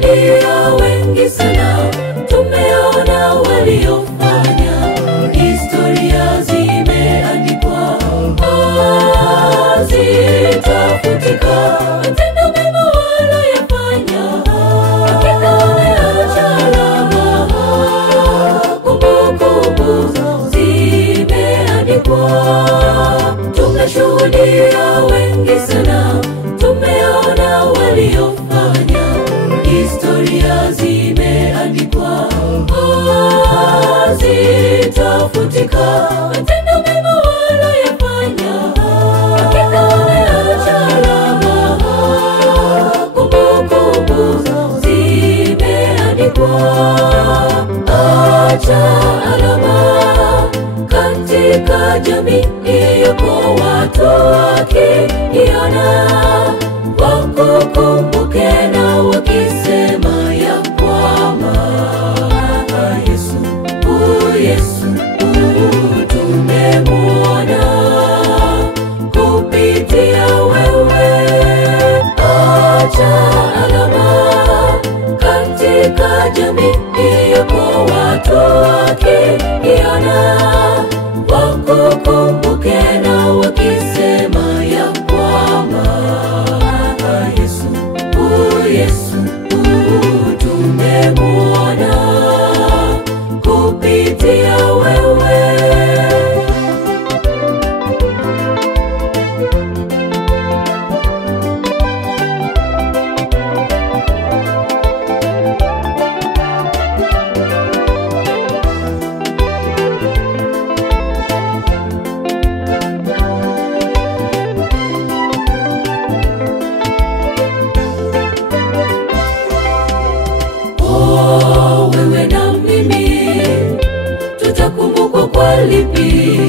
tumeshuhudia wengi sana, tumeona waliofanya, historia zimeandikwa, hazitafutika. Matendo mema waliyofanya, hakika wameacha alama, kumbukumbu zimeandikwa. Tumeshuhudia wengi sana, tumeona waliofanya, historia zimeandikwa, hazitafutika. Matendo mema waliyofanya, hakika wameacha alama, kumbukumbu zimeandikwa. Acha alama katika jamii yako, watu wakiiona wakukumbuke na wakisema ya kwamba Yesu, Yesu tumemwona kupitia wewe. Acha alama katika jamii yako, watu wakiiona wakukumbuke na wakisema ya kwamba Yesu, Yesu tumemwona kupitia wewe. Wewe na mimi tutakumbukwa kwa lipi?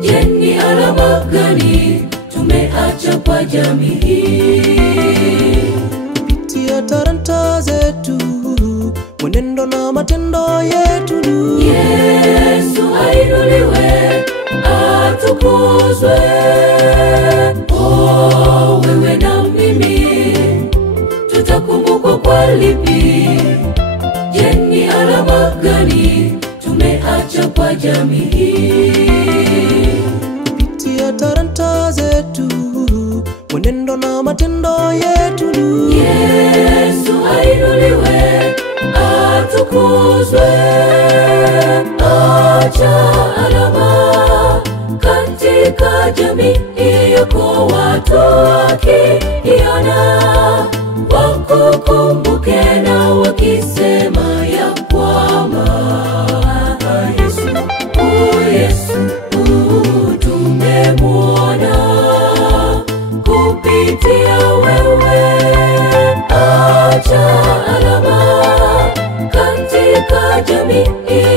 Je, ni alama gani tumeacha kwa jamii? Kupitia talanta zetu, mwenendo na matendo yetu, Yesu ainuliwe, atukuzwe. Wewe na mimi tutakumbukwa kwa lipi? Je, ni alama gani tumeacha kwa jamii? kupitia talanta zetu, mwenendo na matendo yetu, Yesu ainuliwe, atukuzwe. Acha alama katika jamii yako, watu wakiiona wakukumbuke na wakisema ya kwamba Yesu, Yesu tumemwona kupitia wewe. Acha alama katika jamii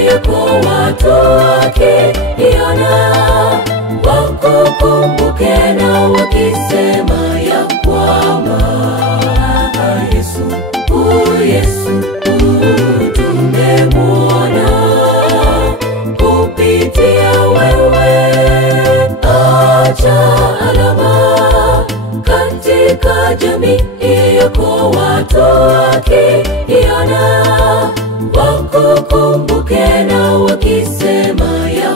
yako, watu wakiiona wakukumbuke na wakisema ya kwamba Yesu, Yesu tumemwona kupitia wewe. Acha alama katika jamii yako, watu wakiiona wakukumbuke na wakisema ya